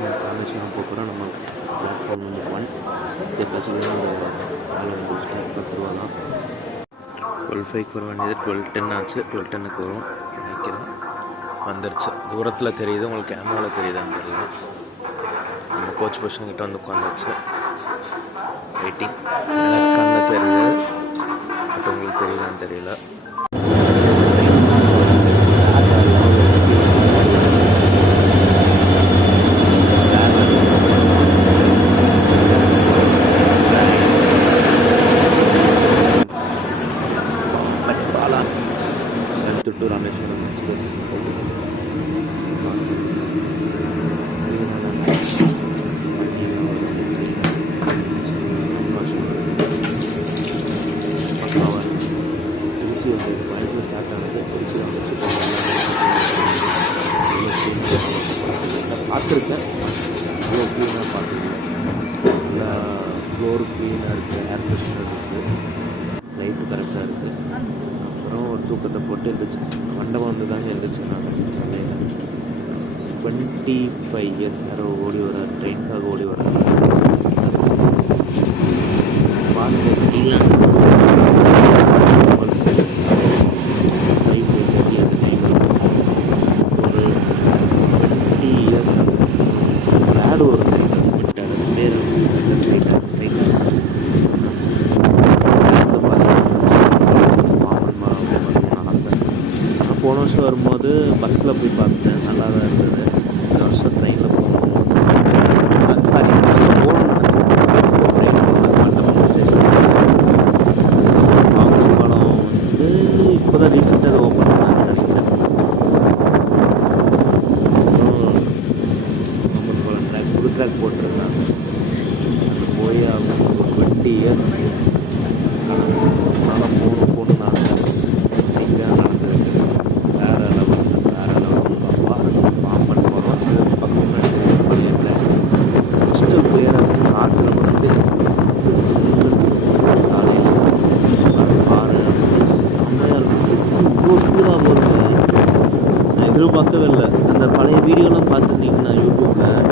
ராமேஸ்வரம் போகிறோம். நம்ம platform number 1 பஸ்ஸில் ஒரு ஆள் வந்து 10 ரூபா தான். 12:05 வர வேண்டியது 12:10 ஆச்சு. 12:10க்கு வரும் நினைக்கிறேன். வந்துருச்சு. தூரத்தில் தெரியுது, உங்களுக்கு கேமராவில் தெரியுதான்னு தெரியல. நம்ம கோச் பசங்கிட்ட வந்து உட்காந்துச்சு. வெயிட்டிங். எனக்கு கண்ணு தெரியுது, பட் உங்களுக்கு தெரியுதான்னு தெரியல. to Rameshwaram Express. பார்த்துருக்கேன், அவ்வளோ க்ளீனாக பார்த்துருக்கேன். நல்லா ஃப்ளோர் க்ளீனாக இருக்குது, ஏர் ஃப்ரெஷ்னர் இருக்குது, லைட்டு கரெக்டாக இருக்குது. அப்புறம் ஒரு தூக்கத்தை போட்டு இருந்துச்சு. மண்டபம் வந்து தாங்க இருந்துச்சு. நான் 25 இயர்ஸ் யாரோ ஓடி வரார், ட்ரெயினுக்காக ஓடி வரார். ஒரு பேர் போன வருஷம் வரும்போது பஸ்ஸில் போய் பார்த்தேன், நல்லா தான் இருந்தது. இந்த வருஷம் ட்ரெயினில் போகணும். சாரி, போகணும்னு நினச்சேன். மண்டபம் ஸ்டேஷன் பாம்பு படம் வந்து இப்போ தான் ரீசெண்டாக ஓப்பன் பண்ணாங்கன்னு நினைக்கிறேன். அப்புறம் ட்ராக், புது ட்ராக் போட்டிருக்காங்க. அது போய் அவங்க 20 இயர்ஸ் அதனால் போகணும் நாங்கள் இங்கே நடந்துருக்கு. வேறு லெவல் பாம்பன் போகிறோம். இது பக்கம் பள்ளியில் கிறிஸ்டல் கிளியராக காற்றுல வந்து காலையில் பாரு செம்மையாக இருக்குது. இவ்வளோ ஸ்பீடாக போகுது, நான் எதிர்பார்க்கவே இல்லை. அந்த பழைய வீடியோலாம் பார்த்துருந்தீங்கன்னா யூடியூப்பில்